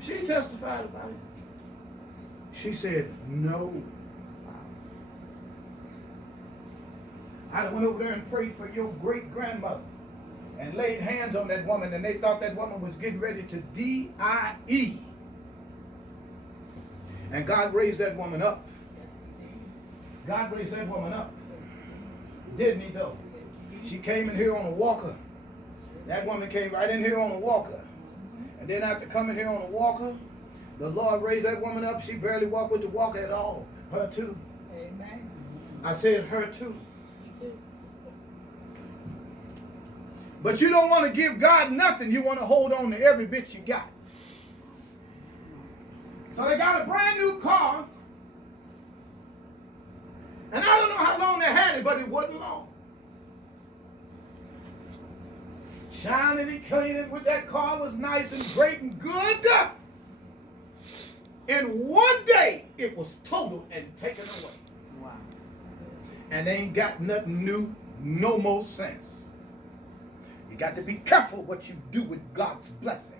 She testified about it. She said, no. I went over there and prayed for your great-grandmother and laid hands on that woman, and they thought that woman was getting ready to die. And God raised that woman up. God raised that woman up. Didn't he, though? She came in here on a walker. That woman came right in here on a walker. And then after coming here on a walker, the Lord raised that woman up. She barely walked with the walker at all. Her too. Amen. I said her too. Me too. But you don't want to give God nothing. You want to hold on to every bit you got. So they got a brand new car. And I don't know how long they had it, but it wasn't long. Shining and cleaning with that car was nice and great and good. In one day, it was totaled and taken away. Wow. And they ain't got nothing new, no more sense. You got to be careful what you do with God's blessing.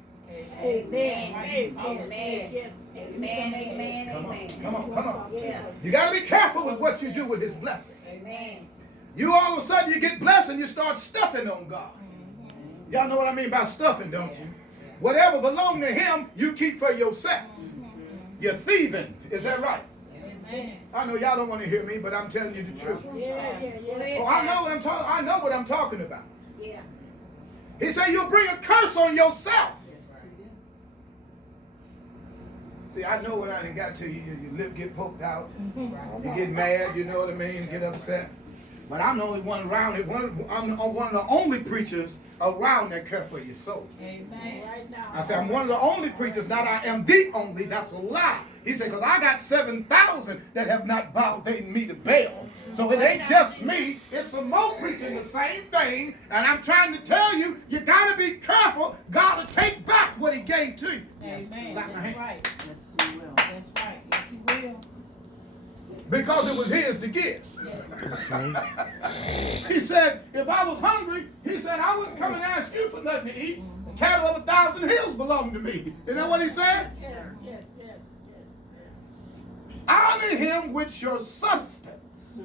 Amen. Amen. Yes. Amen. Amen. Amen. Come on. Yeah. You got to be careful with what you do with his blessing. Amen. You all of a sudden you get blessed and you start stuffing on God. Y'all know what I mean by stuffing, don't you? Whatever belongs to him, you keep for yourself. You're thieving. Is that right? Amen. I know y'all don't want to hear me, but I'm telling you the truth. Yeah. Oh, I know what I'm talking about. Yeah. He said you'll bring a curse on yourself. See, I know when I done got to you, your lip get poked out, you get mad, you know what I mean, get upset. But I'm the only one around it. I'm one of the only preachers around that care for your soul. Amen. Right now. I said, I'm one of the only preachers, not I am the only. That's a lie. He said, because I got 7,000 that have not bowed their knee to Baal. So it ain't just me. It's some more preaching the same thing. And I'm trying to tell you, you got to be careful. God will take back what he gave to you. Amen. Slap my That's hand. right. Yes, he will. That's right. Yes, he will. Because it was his to give. Yes. He said, if I was hungry, he said, I wouldn't come and ask you for nothing to eat. The cattle of 1,000 hills belong to me. Isn't that what he said? Yes. Honor him with your substance.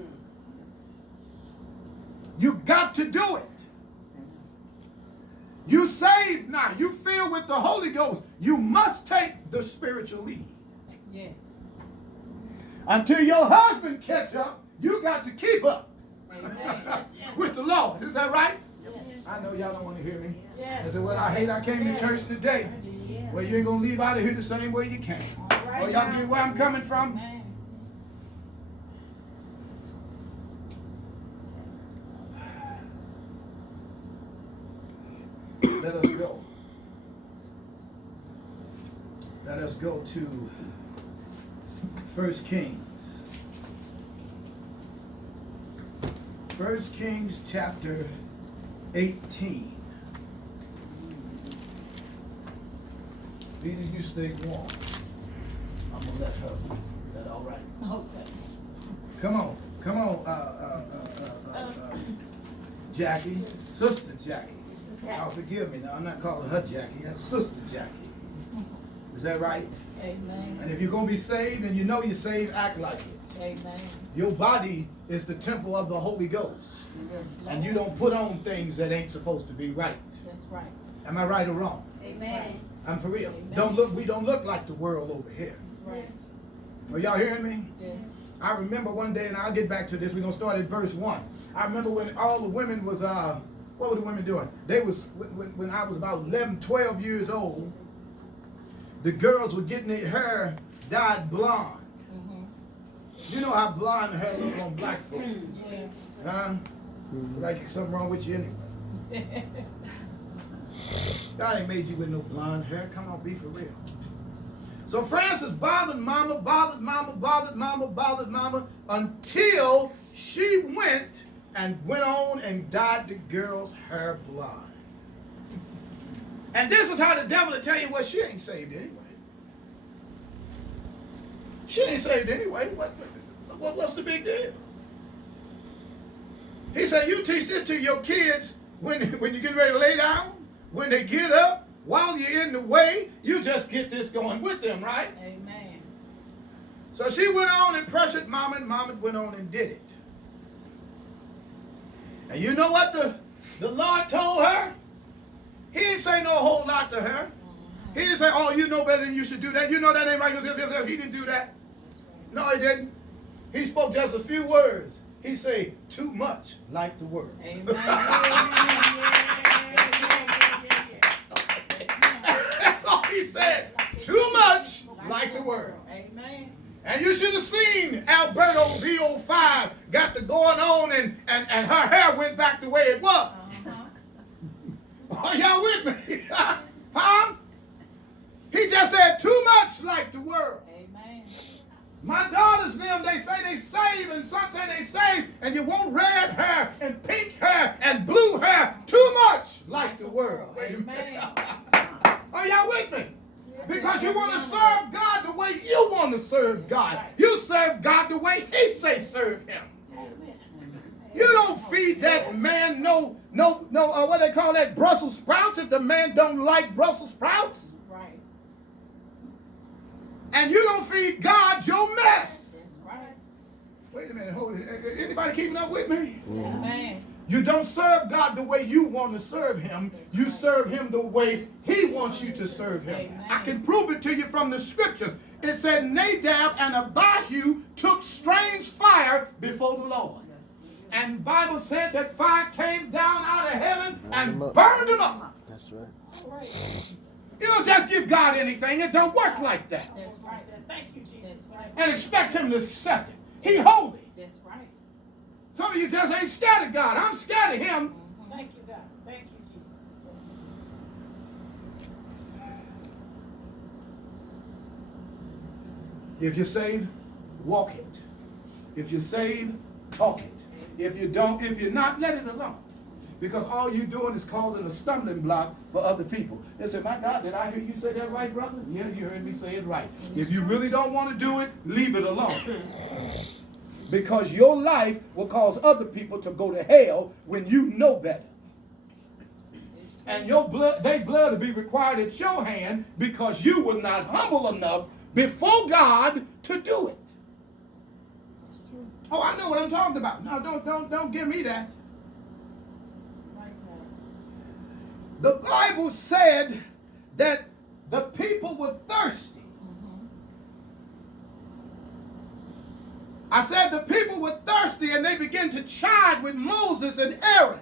You got to do it. You saved now. You filled with the Holy Ghost. You must take the spiritual lead. Yes. Until your husband catch up, you got to keep up Amen. with the Lord. Is that right? Yes. I know y'all don't want to hear me. Yes. I said, well, I came to church today. Yeah. Well, you ain't going to leave out of here the same way you came. Right Oh, y'all now. get where I'm coming from? Amen. Let us go. Let us go to 1 Kings. 1 Kings chapter 18. Peter, you stay warm. I'm going to let her. Is that all right? Okay. Come on. Jackie. Sister Jackie. Oh, forgive me now. I'm not calling her Jackie. That's Sister Jackie. Is that right? Amen. And if you're going to be saved and you know you're saved, act like it. Amen. Your body is the temple of the Holy Ghost. Yes, And you don't put on things that ain't supposed to be right. That's right. Am I right or wrong? Amen. I'm for real. Amen. We don't look like the world over here. That's right. Are y'all hearing me? Yes. I remember one day, and I'll get back to this. We're going to start at verse 1. I remember when all the women was, what were the women doing? They was, when I was about 11, 12 years old, the girls were getting their hair dyed blonde. You know how blonde hair look on black folk. Yeah. Huh? Like something wrong with you anyway. God ain't made you with no blonde hair. Come on, be for real. So Frances bothered mama until she went on and dyed the girl's hair blonde. And this is how the devil will tell you, well, she ain't saved anyway. She ain't saved anyway. What's the big deal? He said, you teach this to your kids when you get ready to lay down, when they get up, while you're in the way, you just get this going with them, right? Amen. So she went on and pressured Mama, and Mama went on and did it. And you know what the Lord told her? He didn't say no whole lot to her. He didn't say, oh, you know better than you should do that. You know that ain't right. He didn't do that. No, he didn't. He spoke just a few words. He said, too much like the world. Amen. That's all he said. Too much like the world. Amen. And you should have seen Alberto V05 got the going on and her hair went back the way it was. Are y'all with me? Huh? He just said too much like the world. Amen. My daughters, them, they say they save, and some say they save, and you want red hair and pink hair and blue hair too much like the world. Wait a minute. Are y'all with me? Because you want to serve God the way you want to serve God. You serve God the way He say serve Him. You don't feed that man no what they call that, Brussels sprouts, if the man don't like Brussels sprouts. Right. And you don't feed God your mess. That's right. Wait a minute, hold it. Anybody keeping up with me? Amen. You don't serve God the way you want to serve Him. You serve Him the way He wants you to serve Him. Amen. I can prove it to you from the scriptures. It said Nadab and Abihu took strange fire before the Lord. And the Bible said that fire came down out of heaven and burned them up. That's right. All right. You don't just give God anything. It don't work like that. That's right. Thank you, Jesus. That's right. And expect Him to accept it. He holy. That's right. Some of you just ain't scared of God. I'm scared of Him. Thank you, God. Thank you, Jesus. If you're saved, walk it. If you're saved, talk it. If you don't, if you're not, let it alone. Because all you're doing is causing a stumbling block for other people. They say, my God, did I hear you say that right, brother? Yeah, you heard me say it right. If you really don't want to do it, leave it alone. Because your life will cause other people to go to hell when you know better. And your blood, their blood will be required at your hand because you were not humble enough before God to do it. Oh, I know what I'm talking about. No, don't give me that. The Bible said that the people were thirsty. I said the people were thirsty and they began to chide with Moses and Aaron.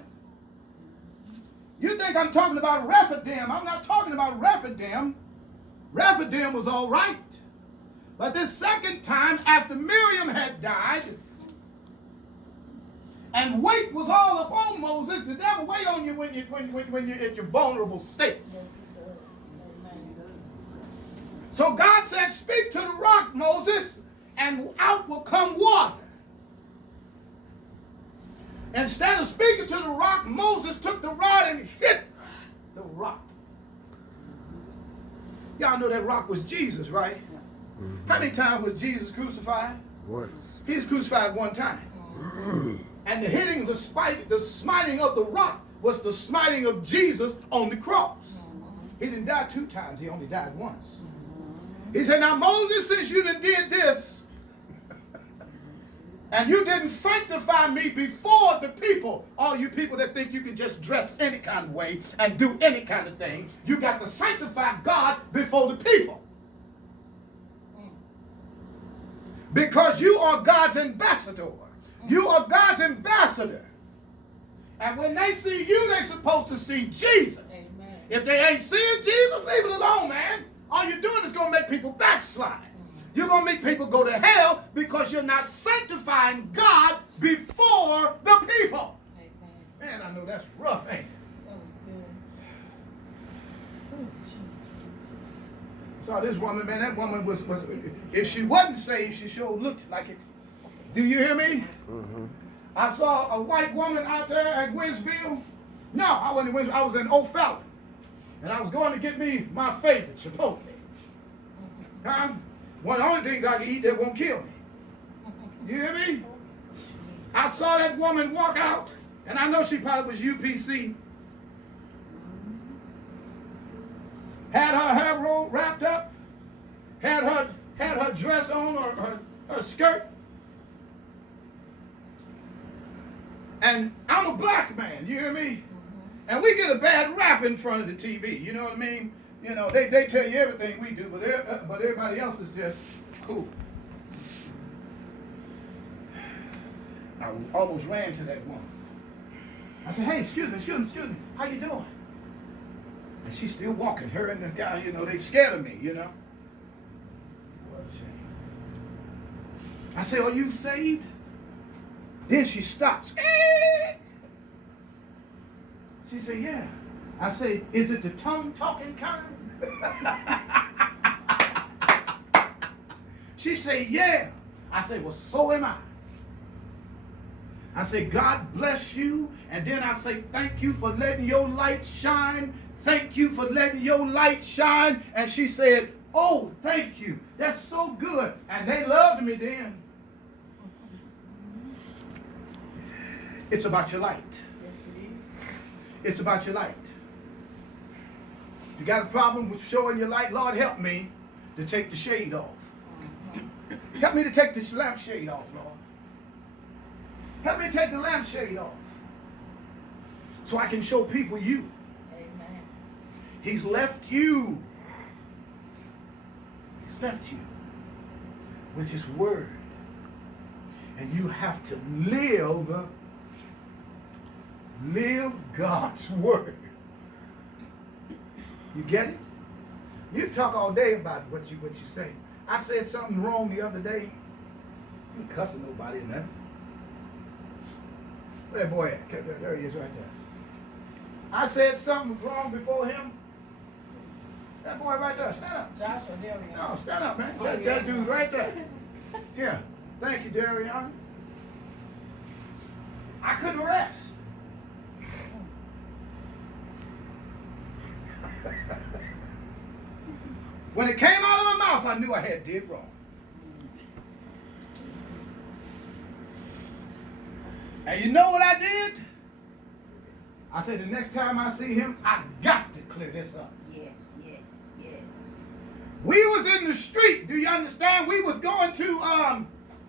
You think I'm talking about Rephidim. I'm not talking about Rephidim. Rephidim was all right. But this second time, after Miriam had died, and weight was all upon Moses, the devil wait on you when you're at your vulnerable state. So God said, speak to the rock, Moses, and out will come water. Instead of speaking to the rock, Moses took the rod and hit the rock. Y'all know that rock was Jesus, right? How many times was Jesus crucified? Once. He was crucified one time. And the hitting, the smiting of the rock was the smiting of Jesus on the cross. He didn't die 2 times. He only died once. He said, now Moses, since you done did this, and you didn't sanctify me before the people, all you people that think you can just dress any kind of way and do any kind of thing, you got to sanctify God before the people. Because you are God's ambassador. You are God's ambassador. And when they see you, they're supposed to see Jesus. Amen. If they ain't seeing Jesus, leave it alone, man. All you're doing is going to make people backslide. You're going to make people go to hell because you're not sanctifying God before the people. Amen. Man, I know that's rough, ain't it? That was good. Saw this woman, man. That woman was if she wasn't saved, she sure looked like it. Do you hear me? Mm-hmm. I saw a white woman out there at Winsville. No, I wasn't in Winsville. I was in O'Fallon. And I was going to get me my favorite, Chipotle. One of the only things I can eat that won't kill me. You hear me? I saw that woman walk out, and I know she probably was UPC. had her hair rolled, wrapped up, had her dress on or her skirt. And I'm a black man, you hear me? And we get a bad rap in front of the TV, you know what I mean? You know, they tell you everything we do, but everybody else is just cool. I almost ran to that woman. I said, hey, excuse me, how you doing? And she's still walking, her and the guy, you know, they scared of me, you know. What a shame. I said, are you saved? Then she stops. She said, yeah. I said, is it the tongue talking kind? She said, yeah. I said, well, so am I. I say, God bless you. And then I say, thank you for letting your light shine. Thank you for letting your light shine. And she said, oh, thank you. That's so good. And they loved me then. It's about your light. Yes, it is. It's about your light. If you got a problem with showing your light, Lord, help me to take the shade off. Help me to take this lampshade off, Lord. Help me to take the lampshade off so I can show people you. Amen. He's left you. He's left you with his word. And you have to live God's word. You get it? You talk all day about what you say. I said something wrong the other day. I ain't cussing nobody or nothing. Where that boy at? There he is right there. I said something wrong before him. That boy right there, stand up. Josh or Darian? No, stand up, man. That dude right there. Yeah. Thank you, Darian. I couldn't rest. When it came out of my mouth, I knew I had did wrong. And you know what I did? I said, the next time I see him, I got to clear this up. Yes. We was in the street, do you understand? We was going to,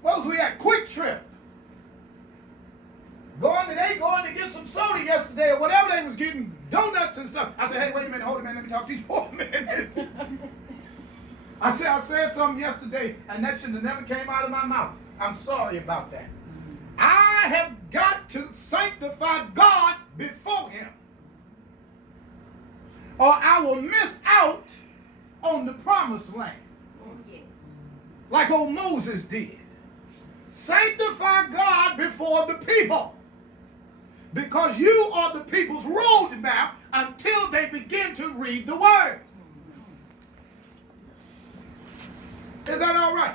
what was we at? Quick Trip. Going to get some soda yesterday or whatever they was getting, donuts and stuff. I said, hey, wait a minute, hold a minute, let me talk to these for a minute. I said something yesterday, and that should have never came out of my mouth. I'm sorry about that. I have got to sanctify God before him, or I will miss out on the promised land. Like old Moses did. Sanctify God before the people, because you are the people's roadmap until they begin to read the word. Is that all right?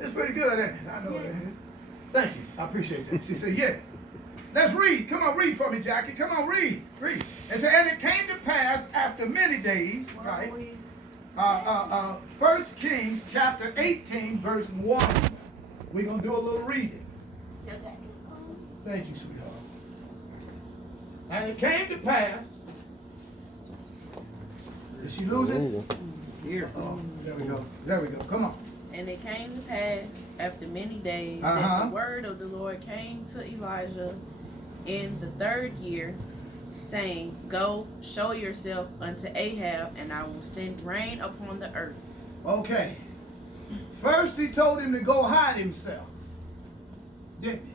It's pretty good, ain't it? I know it. Thank you. I appreciate that. She said, yeah. Let's read. Come on, read for me, Jackie. Come on, read. Read. It said, and it came to pass after many days, right? 1 Kings chapter 18, verse 1. We're going to do a little reading. Thank you, sweetheart. And it came to pass. Did she lose it? Here. Oh, there we go. There we go. Come on. And it came to pass after many days that the word of the Lord came to Elijah in the 3rd year, saying, go, show yourself unto Ahab, and I will send rain upon the earth. Okay. First he told him to go hide himself, didn't he?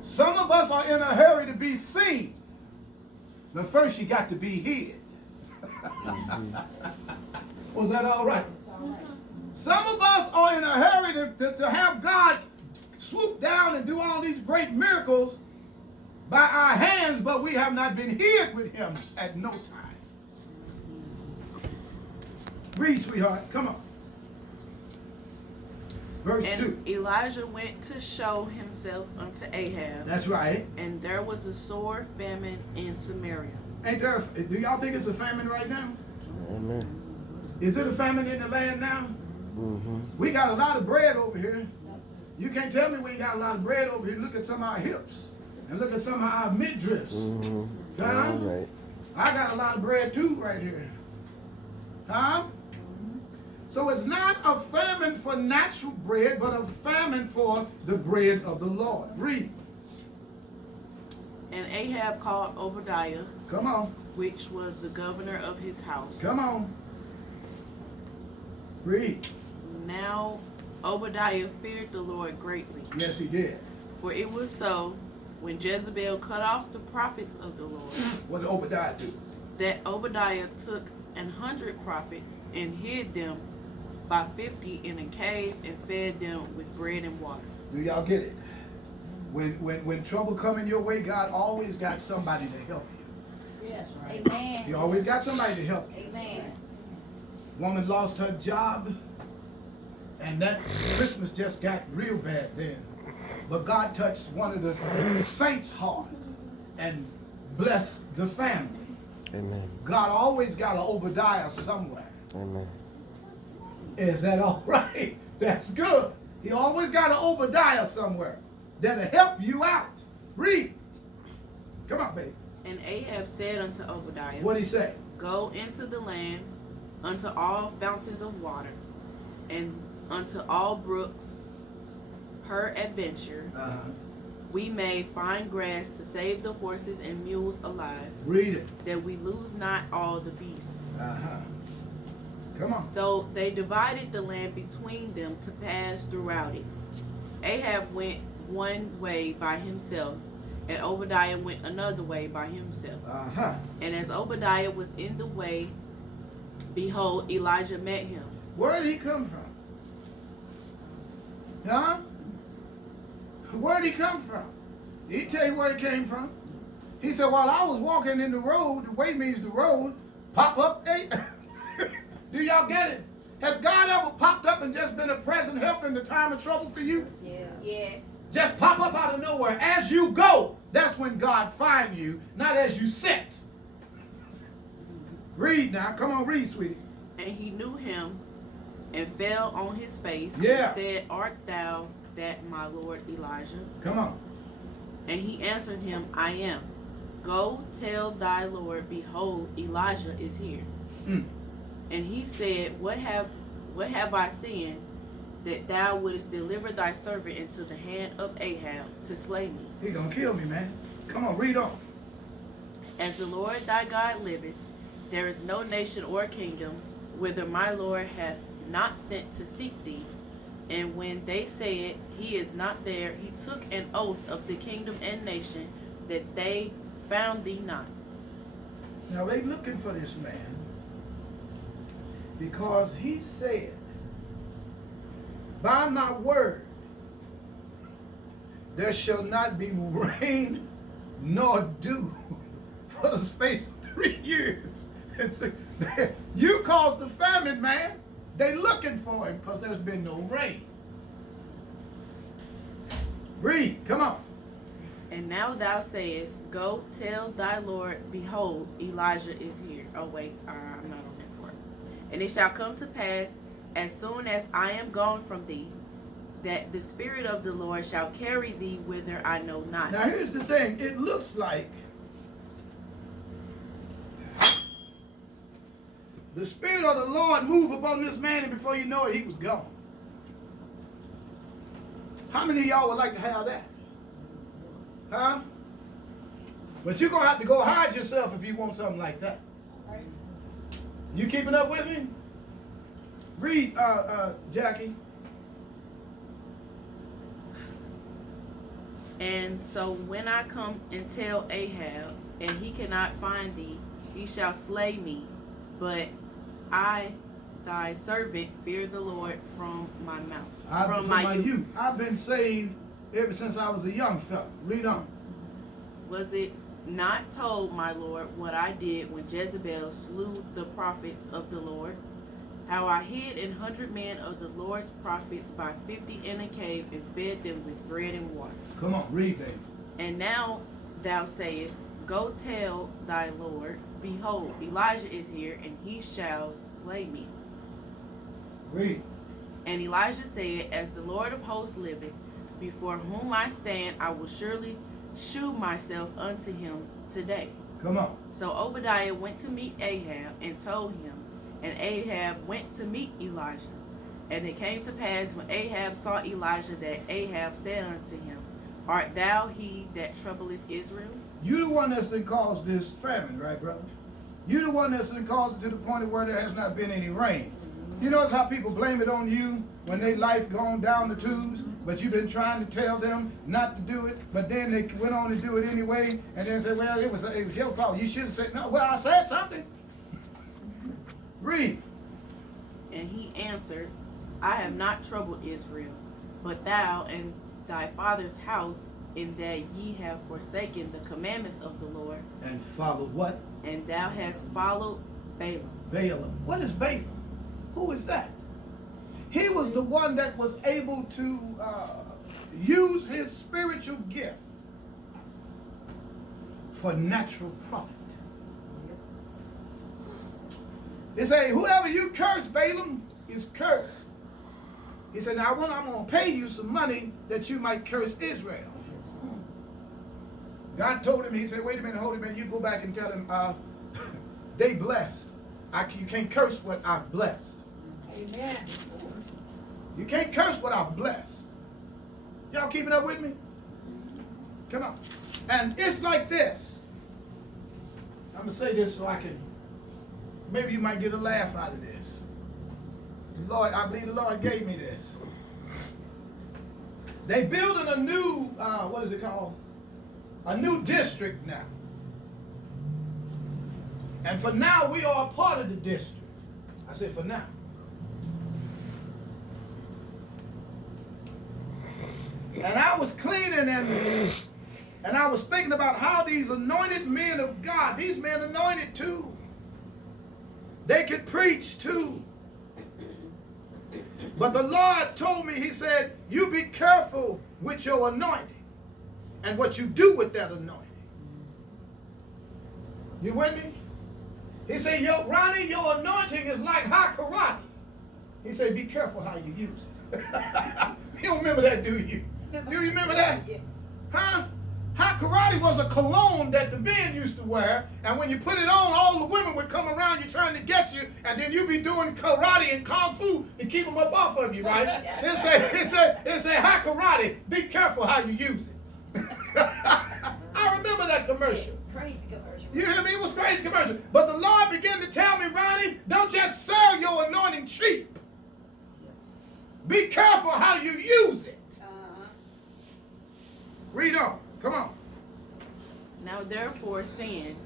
Some of us are in a hurry to be seen, but first you got to be hid. Was that all right? Some of us are in a hurry to have God swoop down and do all these great miracles by our hands, but we have not been hid with him at no time. Read, sweetheart. Come on. Verse 2. Elijah went to show himself unto Ahab. That's right. And there was a sore famine in Samaria. Ain't there? Do y'all think it's a famine right now? Amen. Is it a famine in the land now? Mm-hmm. We got a lot of bread over here. You can't tell me we ain't got a lot of bread over here. Look at some of our hips and look at some of our midriffs. Mm-hmm. Huh? Right. I got a lot of bread too right here. Huh? So it's not a famine for natural bread, but a famine for the bread of the Lord. Read. And Ahab called Obadiah, Come on. which was the governor of his house. Come on. Read. Now Obadiah feared the Lord greatly. Yes, he did. For it was so, when Jezebel cut off the prophets of the Lord, What did Obadiah do? that Obadiah took 100 prophets and hid them by 50 in a cave and fed them with bread and water. Do y'all get it? When trouble coming your way, God always got somebody to help you. Yes, amen. He always got somebody to help you. Amen. Woman lost her job, and that Christmas just got real bad then. But God touched one of the saints' heart and blessed the family. Amen. God always got an Obadiah somewhere. Amen. Is that all right? That's good. He always got an Obadiah somewhere that'll help you out. Read. Come on, baby. And Ahab said unto Obadiah, What'd he say? Go into the land, unto all fountains of water, and unto all brooks, peradventure, we may find grass to save the horses and mules alive, Read it. that we lose not all the beasts. Come on. So they divided the land between them to pass throughout it. Ahab went one way by himself, and Obadiah went another way by himself. And as Obadiah was in the way, behold, Elijah met him. Where did he come from? Huh? Where did he come from? Did he tell you where he came from? He said, while I was walking in the road, the way means the road, pop up. Hey. Do y'all get it? Has God ever popped up and just been a present help in the time of trouble for you? Yeah. Yes. Just pop up out of nowhere. As you go, that's when God find you, not as you sit. Read now. Come on, read, sweetie. And he knew him and fell on his face Yeah. and said, Art thou that my Lord Elijah? Come on. And he answered him, I am. Go tell thy Lord, behold, Elijah is here. And he said, What have I sinned, that thou wouldest deliver thy servant into the hand of Ahab to slay me? He gonna kill me, man. Come on, read on. As the Lord thy God liveth, there is no nation or kingdom whither my Lord hath not sent to seek thee. And when they said, He is not there, he took an oath of the kingdom and nation that they found thee not. Now they looking for this man because he said, by my word, there shall not be rain nor dew for the space of 3 years. And so, you caused the famine, man. They looking for him because there's been no rain. Read, come on. And now thou sayest, Go tell thy Lord, behold, Elijah is here. Oh wait, I'm not on that part. And it shall come to pass, as soon as I am gone from thee, that the Spirit of the Lord shall carry thee whither I know not. Now here's the thing. It looks like the Spirit of the Lord moved upon this man, and before you know it, he was gone. How many of y'all would like to have that? Huh? But you're going to have to go hide yourself if you want something like that. You keeping up with me? Read, Jackie. And so when I come and tell Ahab, and he cannot find thee, he shall slay me. But I, thy servant, fear the Lord from my mouth. From my youth. I've been saved ever since I was a young fella. Read on. Was it not told, my Lord, what I did when Jezebel slew the prophets of the Lord? How I hid 100 men of the Lord's prophets by 50 in a cave and fed them with bread and water. Come on, read, baby. And now thou sayest, Go tell thy Lord, behold, Elijah is here, and he shall slay me. Read. And Elijah said, As the Lord of hosts liveth, before whom I stand, I will surely shew myself unto him today. Come on. So Obadiah went to meet Ahab and told him, and Ahab went to meet Elijah. And it came to pass when Ahab saw Elijah that Ahab said unto him, Art thou he that troubleth Israel? You the one that's caused this famine, right, brother? You the one that's caused it to the point of where there has not been any rain. You notice how people blame it on you when their life gone down the tubes, but you've been trying to tell them not to do it, but then they went on to do it anyway, and then say, well, it was your fault. You should have said, no, well, I said something. Read. And he answered, I have not troubled Israel, but thou and thy father's house, in that ye have forsaken the commandments of the Lord. And followed what? And thou hast followed Balaam. Balaam. What is Balaam? Who is that? He was the one that was able to use his spiritual gift for natural profit. They say, whoever you curse, Balaam, is cursed. He said, now I'm going to pay you some money that you might curse Israel. God told him, he said, wait a minute, hold a minute, you go back and tell him, they blessed. You can't curse what I've blessed. Amen. You can't curse what I've blessed. Y'all keeping up with me? Come on. And it's like this. I'm going to say this so I can, maybe you might get a laugh out of this. Lord, I believe the Lord gave me this. They building a new, what is it called? A new district now. And for now, we are a part of the district. I said for now. And I was cleaning and I was thinking about how these anointed men of God, these men anointed too, they could preach too. But the Lord told me, he said, you be careful with your anointing and what you do with that anointing. You with me? He said, Ronnie, your anointing is like hot karate. He said, be careful how you use it. You don't remember that, do you? Do you remember that? Huh? Hot karate was a cologne that the men used to wear, and when you put it on, all the women would come around you trying to get you, and then you'd be doing karate and kung fu to keep them up off of you, right? It say hot karate, be careful how you use it. I remember that commercial. Crazy commercial. You hear me? It was a crazy commercial. But the Lord began to tell me, Ronnie, don't just sell your anointing cheap. Be careful how you use it. Read on. Come on. Now therefore send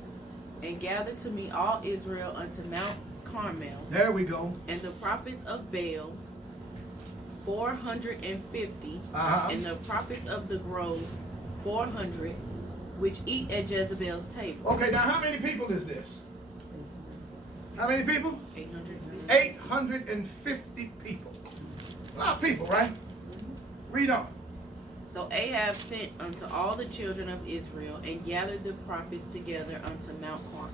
and gather to me all Israel unto Mount Carmel. There we go. And the prophets of Baal 450, and the prophets of the groves 400, which eat at Jezebel's table. Okay, now how many people is this? How many people? 850. 850 people. A lot of people, right? Read on. So Ahab sent unto all the children of Israel, and gathered the prophets together unto Mount Carmel.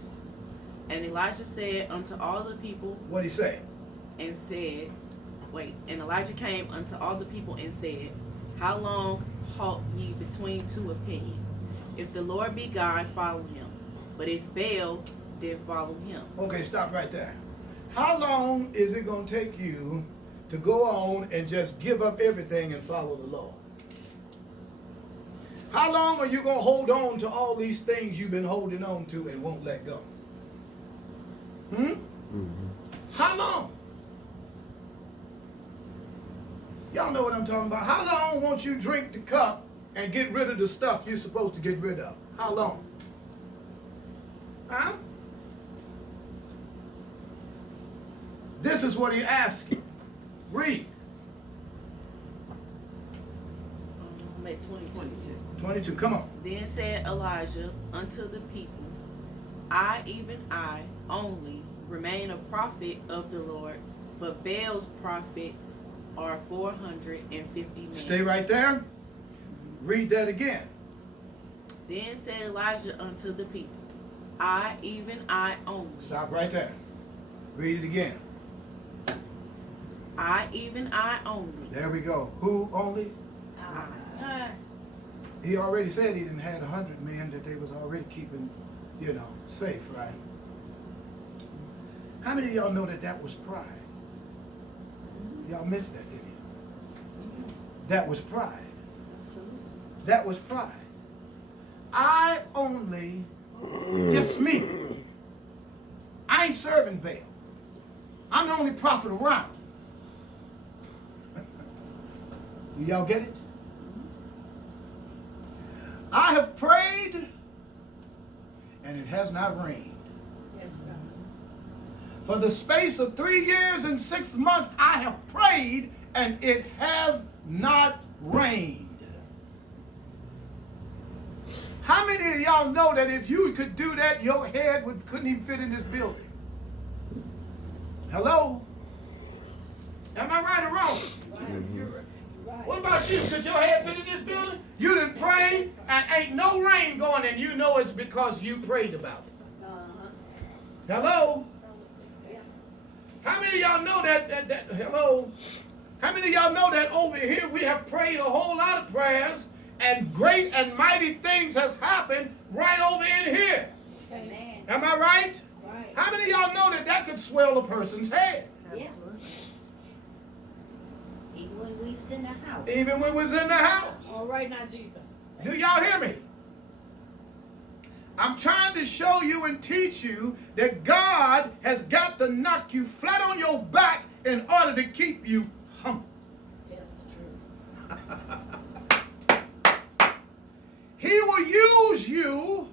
And Elijah said unto all the people, What'd he say? And said, and Elijah came unto all the people and said, How long halt ye between two opinions? If the Lord be God, follow him. But if Baal, then follow him. Okay, stop right there. How long is it going to take you to go on and just give up everything and follow the Lord? How long are you going to hold on to all these things you've been holding on to and won't let go? How long? Y'all know what I'm talking about. How long won't you drink the cup and get rid of the stuff you're supposed to get rid of? How long? Huh? This is what he asked you. Read. I'm at 22. 22, come on. Then said Elijah unto the people, I, even I, only remain a prophet of the Lord, but Baal's prophets are 450 men. Stay right there. Read that again. Then said Elijah unto the people, I, even I only. Stop right there. Read it again. I, even I only. There we go. Who only? I. He already said he didn't have 100 men that they was already keeping safe, right? How many of y'all know that was pride? Y'all missed that, didn't you? That was pride. That was pride. I only, just me. I ain't serving Baal. I'm the only prophet around. Do y'all get it? I have prayed and it has not rained. Yes, God. For the space of 3 years and 6 months, I have prayed and it has not rained. How many of y'all know that if you could do that, your head couldn't even fit in this building? Hello? Am I right or wrong? Right. What about you? Could your head fit in this building? You done prayed and ain't no rain going, and you know it's because you prayed about it. Uh-huh. Hello? Yeah. How many of y'all know that hello? How many of y'all know that over here we have prayed a whole lot of prayers and great and mighty things has happened right over in here? Amen. Am I right? Right. How many of y'all know that could swell a person's head? Yeah. Even when we was in the house. Even when we was in the house. All right now, Jesus. Do y'all hear me? I'm trying to show you and teach you that God has got to knock you flat on your back in order to keep you humble. Yes, it's true. He will use you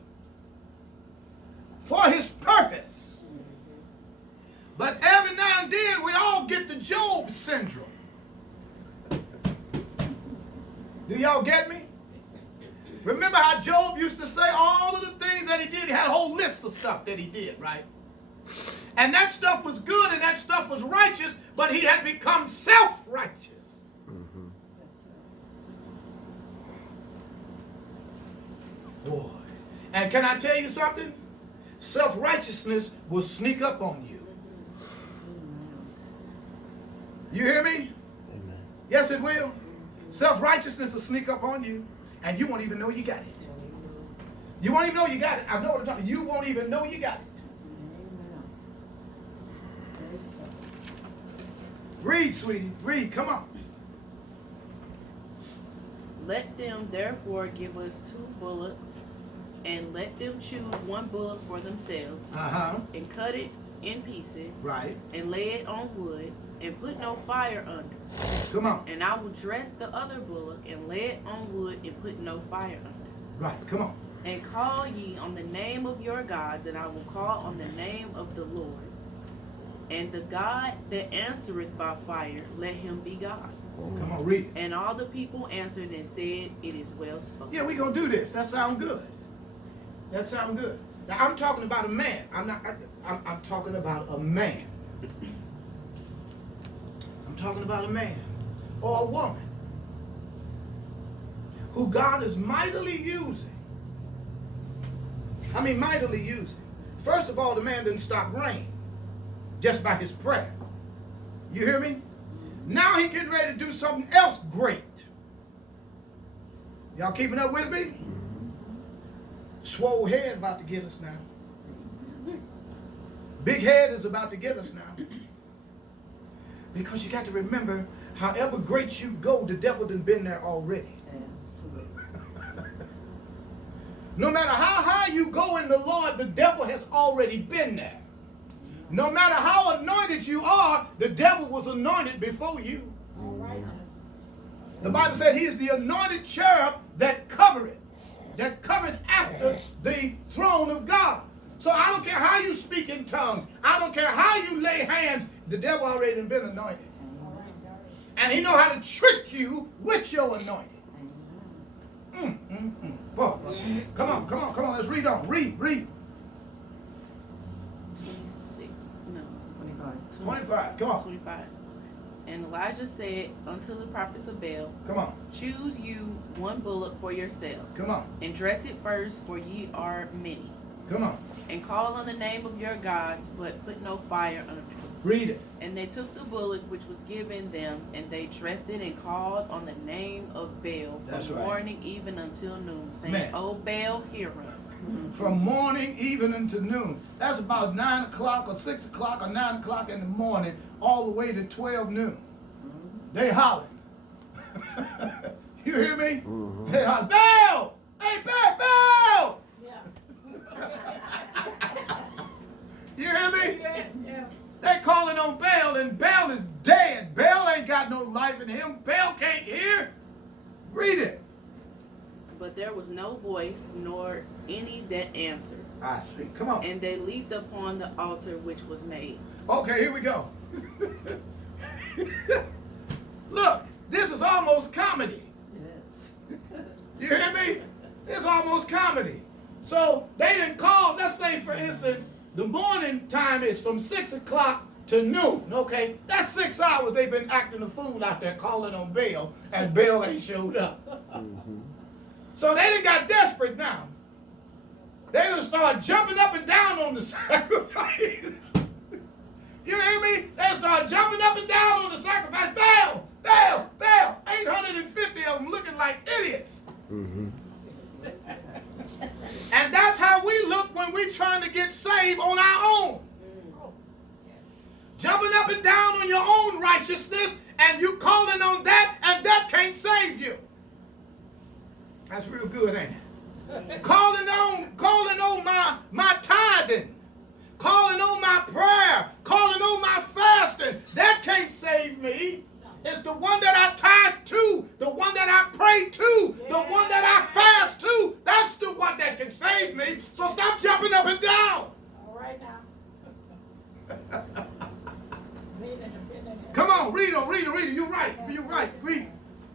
for his purpose. But every now and then we all get the Job syndrome. Do y'all get me? Remember how Job used to say all of the things that he did? He had a whole list of stuff that he did, right? And that stuff was good and that stuff was righteous, but he had become self-righteous. Boy. And can I tell you something? Self-righteousness will sneak up on you. You hear me? Amen. Yes, it will. Self-righteousness will sneak up on you, and you won't even know you got it. You won't even know you got it. I know what I'm talking about. You won't even know you got it. Read, sweetie. Read. Come on. Let them therefore give us 2 bullocks, and let them choose 1 bullock for themselves, and cut it in pieces, Right. and lay it on wood, and put no fire under. Come on. And I will dress the other bullock, and lay it on wood, and put no fire under. Right. Come on. And call ye on the name of your gods, and I will call on the name of the Lord. And the God that answereth by fire, let him be God. Come on, read it. And all the people answered and said, it is well spoken. Yeah, we're going to do this. That sounds good. That sounds good. Now, I'm talking about a man. I'm talking about a man. I'm talking about a man or a woman who God is mightily using. I mean, mightily using. First of all, the man didn't stop rain just by his prayer. You hear me? Now he getting ready to do something else great. Y'all keeping up with me? Swole head about to get us now. Big head is about to get us now. Because you got to remember, however great you go, the devil done been there already. No matter how high you go in the Lord, the devil has already been there. No matter how anointed you are, the devil was anointed before you. All right. The Bible said he is the anointed cherub that covereth after the throne of God. So I don't care how you speak in tongues. I don't care how you lay hands. The devil already been anointed. All right. And he know how to trick you with your anointing. Boy, come on. Let's read on. Read. 26. No. 25. Come on. 25. And Elijah said unto the prophets of Baal, Come on. choose you 1 bullock for yourselves, Come on. and dress it first, for ye are many. Come on. and call on the name of your gods, but put no fire under it. Read it. And they took the bullock which was given them, and they dressed it and called on the name of Baal That's from right. morning even until noon, saying, Man. O Baal, hear us. From morning even unto noon. That's about 9 o'clock or 6 o'clock or 9 o'clock in the morning, all the way to 12 noon. They hollering. You hear me? Mhm. They holler, Baal! Hey, Baal! Yeah. You hear me? Yeah. They calling on Baal, and Baal is dead. Baal ain't got no life in him. Baal can't hear. Read it. But there was no voice, nor any that answered. I see. Come on. And they leaped upon the altar which was made. Okay, here we go. Look, this is almost comedy. You hear me? It's almost comedy. So they didn't call, let's say for instance, the morning time is from 6 o'clock to noon, okay? That's 6 hours they've been acting a fool out there calling on Baal, and Baal ain't showed up. So they done got desperate now. They done started jumping up and down on the sacrifice. You hear me? They start jumping up and down on the sacrifice. Baal, Baal, Baal. 850 of them looking like idiots. Mhm. And that's how we look when we're trying to get saved on our own. Jumping up and down on your own righteousness, and you calling on that, and that can't save you. That's real good, ain't it? calling on my tithing, calling on my prayer, calling on my fasting. That can't save me. It's the one that I tithe to, the one that I pray to, the one that I fast to. That's the one that can save me. So stop jumping up and down. All right now. Come on, read it. You're right.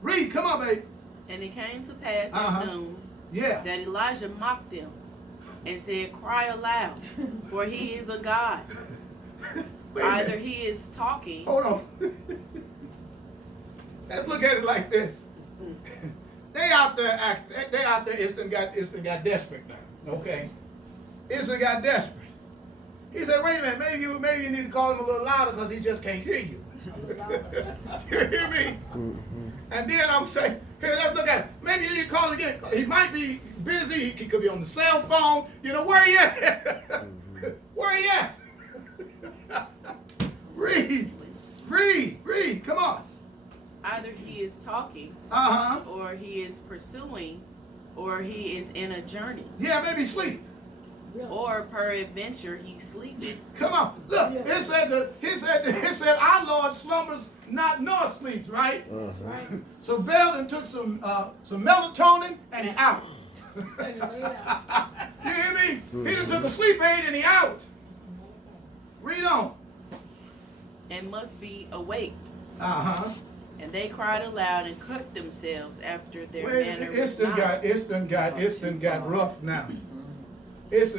Read. Come on, babe. And it came to pass Uh-huh. at noon Yeah. that Elijah mocked them and said, Cry aloud, for he is a God. Wait a Either minute. he is talking, Hold on. Let's look at it like this. They out there it's done got desperate now. Okay. It's done got desperate. He said, wait a minute, maybe you need to call him a little louder because he just can't hear you. You hear me? Mhm. And then I'm saying, here, let's look at it. Maybe you need to call again. He might be busy. He could be on the cell phone. You know, where he at? Where he at? Read. Come on. either he is talking, Uh-huh. or he is pursuing, or he is in a journey, Yeah, maybe sleep. or peradventure he sleeping. Come on. Look, it said our Lord slumbers not nor sleeps, right? Uh-huh. So Belden took some melatonin and he out. You hear me? He done took a sleep aid and he out. Read on. And must be awaked. Uh-huh. And they cried aloud and cut themselves after their Well, manner. it's done got rough now. It's done